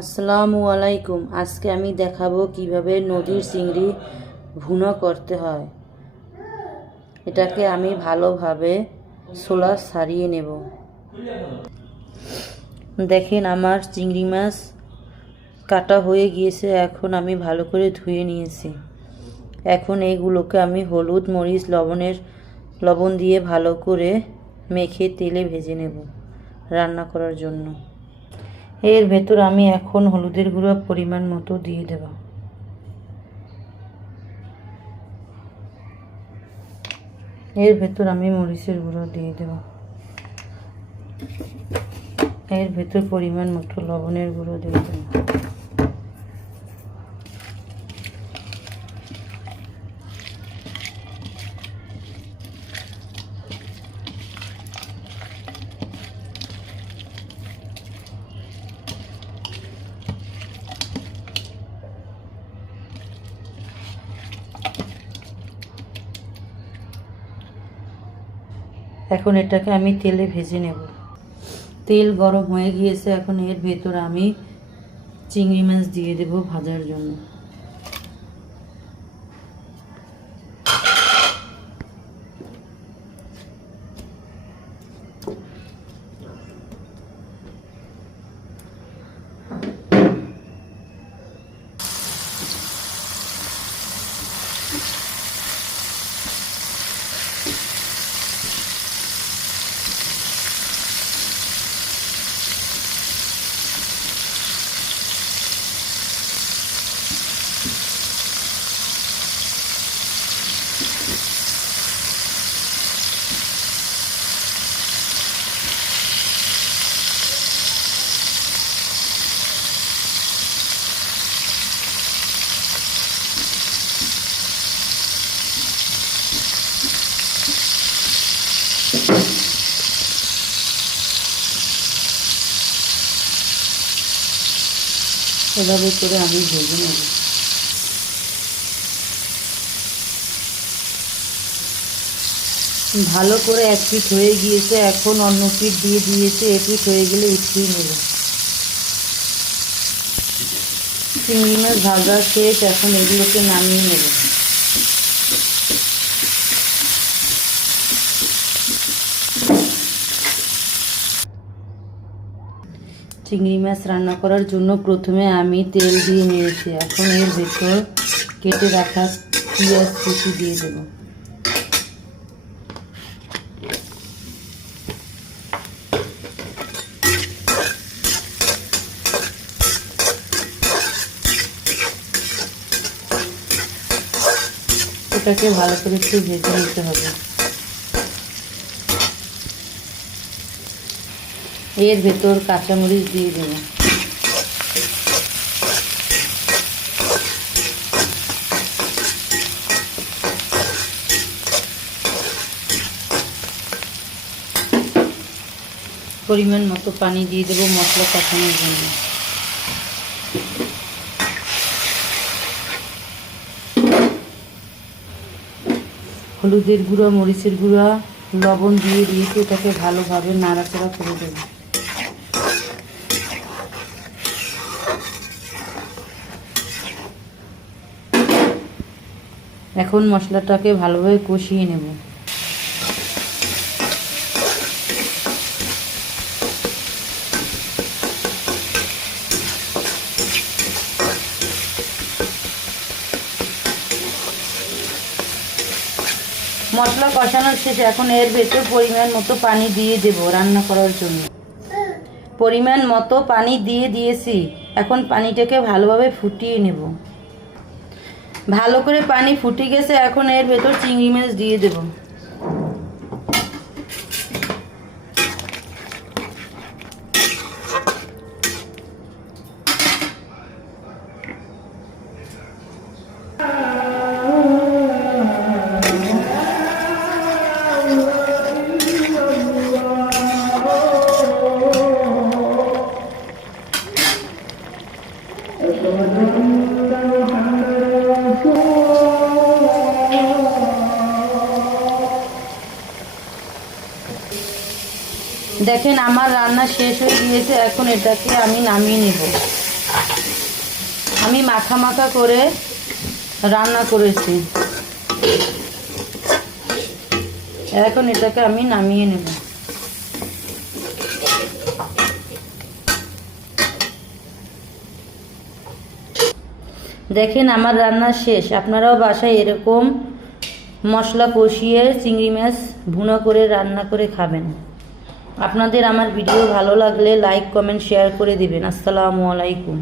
আসসালামু আলাইকুম। আজকে আমি দেখাবো কীভাবে নদীর চিংড়ি ভুনা করতে হয়। এটাকে আমি ভালোভাবে সোলা সারিয়ে নেব। দেখেন আমার চিংড়ি মাছ কাটা হয়ে গিয়েছে, এখন আমি ভালো করে ধুয়ে নিয়েছি। এখন এইগুলোকে আমি হলুদ, মরিচ, লবণের লবণ দিয়ে ভালো করে মেখে তেলে ভেজে নেব রান্না করার জন্য। এর ভেতর আমি এখন হলুদের গুঁড়ো পরিমাণ মতো দিয়ে দেব। এর ভেতর আমি মরিচের গুঁড়ো দিয়ে দেব। এর ভেতর পরিমাণ মতো লবণের গুঁড়ো দিয়ে দেব। এখন এটাকে আমি তেলে ভেজে নেব। তেল গরম হয়ে গিয়েছে, এখন এর ভেতর আমি চিংড়ি মাছ দিয়ে দেব ভাজার জন্য। এভাবে করে আমি ভেজে নেব। ভালো করে এক পিঠ হয়ে গিয়েছে, এখন অন্য পিঠ দিয়ে দিয়েছে এক পিঠ হয়ে গেলে উঠিয়ে নেব। চিংড়ি মাছ ভাজা শেষ, এখন এগুলোকে নামিয়ে নেব। চিংড়ি মাছ রান্না করার জন্য প্রথমে আমি তেল দিয়ে নিয়েছি। এখন এর ভেতর কেটে রাখা পেঁয়াজ কুচি দিয়ে দেব। এটাকে ভালো করে একটু ভেজে নিতে হবে। এর ভেতর কাঁচামরিচ দিয়ে দেব। পরিমাণ মতো পানি দিয়ে দেবো মশলা কষানোর জন্য। হলুদের গুঁড়া, মরিচের গুঁড়া, লবণ দিয়ে দিয়েছি এটাকে ভালোভাবে নাড়াচাড়া করে দেবো। এখন মশলাটাকে ভালোভাবে কষিয়ে নেব। মশলা কষানোর শেষে এখন এর ভেতরে পরিমাণ মতো পানি দিয়ে দেব রান্না করার জন্য। পরিমাণ মতো পানি দিয়ে দিয়েছি। এখন পানিটাকে ভালোভাবে ফুটিয়ে নেব। ভালো করে পানি ফুটে গেছে এখন এর ভেতর চিংড়ি মাছ দিয়ে দেব। দেখেন, আমার রান্না শেষ হয়ে গিয়েছে, এখন এটাকে আমি নামিয়ে নেব। আমি মাখা মাখা করে রান্না করেছি। এখন এটাকে আমি নামিয়ে নেব। দেখেন, আমার রান্না শেষ। আপনারাও বাসায় এরকম মশলা কষিয়ে চিংড়ি মাছ ভুনো করে রান্না করে খাবেন। আপনাদের আমার ভিডিও ভালো লাগলে লাইক কমেন্ট শেয়ার করে দেবেন। আসসালামু আলাইকুম।